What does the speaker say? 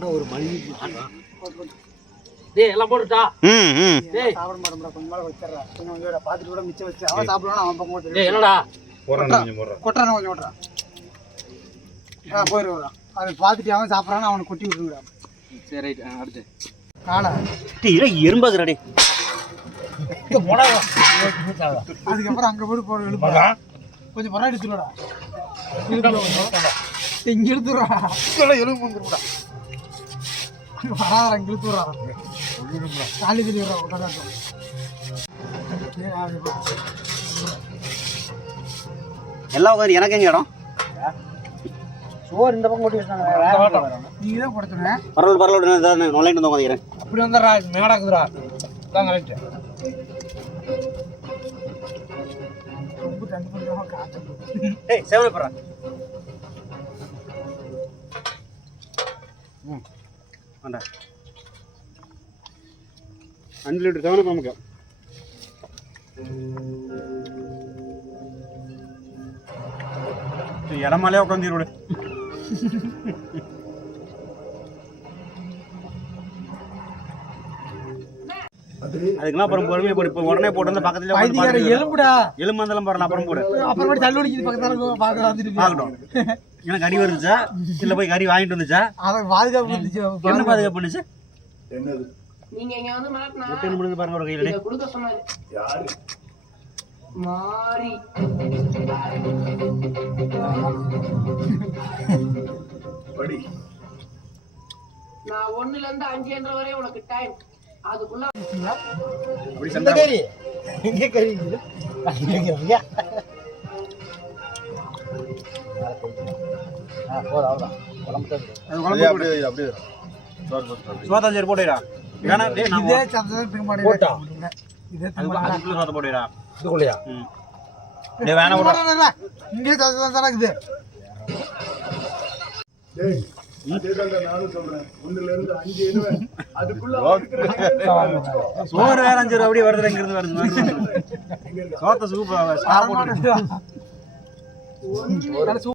ஆனா ஒரு மணி டேய் எல்லாம் போட்டுட்டா. ம் ம். டேய். சாப்பிட மாட்டோம்டா கொஞ்சம் மேலே வச்சிடுறா. கொஞ்சம் கொஞ்சம் பார்த்துட்டு கூட மிச்சம் வச்சு அவன் சாப்பிடுவான் அவன் பக்கம் டேய் தெரியும் என்னடா? கொட்டுறான கொஞ்சம் விட்றான் ஆ போயிடுவான் அதை பார்த்துட்டு அவன் சாப்பிட்றான்னு அவனை கொட்டி விட்டுருங்கிறான் சரி ரைட் அடுத்து. காலை டேய் இல்லை எறும்பாக்குறாடே அதுக்கப்புறம் அங்கே போய் போட எழுப்பா. கொஞ்சம் பரம் எடுத்துடா இங்கே இழுத்துடுறா எலும்பு வந்துருடா வராதா இங்கே இழுத்துடுறா காலி தள்ளி விடுறா உட்காந்து எல்லாம் உட்காந்து எனக்கு எங்க இடம்? சோறு இந்த பக்கம் கொட்டி வச்சாங்க நீ தான் பரவாயில்ல பரவாயில்ல நான் வந்து உட்காந்துக்கிறேன் அப்படி வந்துடுறா மேடாக்குதுடா தான் கரெக்ட் ஏய் சேவனை போடுறா ம். வேண்டா அஞ்சு லிட்டர் செவனை நமக்கு இடமாலே உட்காந்துருவிடு. அதுக்கெல்லாம் அப்புறம் பொறுமையை போடு. இப்போ உடனே போட்டு வந்து பக்கத்துல எலும்புடா. எலும்பு வந்தாலும் போறேன் அப்புறம் போடு. அப்புறமேட்டு தள்ளு பக்கத்தால பார்க்கட்டும் எனக்கு கறி வந்துச்சா இல்ல போய் கறி வாங்கிட்டு வந்துச்சா? அவன் பாதுகாப்பு இருந்துச்சு என்ன பாதுகாப்பு. பண்ணுச்சு? நீங்க இங்க வந்து மாட்டினா முட்டை முடிஞ்சு பாருங்க ஒரு கையில. கொடுக்க சொன்னாரு. மாறி. நான் ஒண்ணுல இருந்து அஞ்சு என்ற வரை உனக்கு டைம் அதுக்குள்ள அப்படி சண்டை கறி. எங்க கறி. டேய் நான் இதே போட்டா? அதுக்குள்ள இதுக்குள்ளயா? டேய் வேணா இல்ல. இங்கே சத்தம் தான் இருக்குது. சோறு வேற அஞ்சு அப்படியே வருது. இங்க இருந்து வருது சோத்த சூப்பர் That's.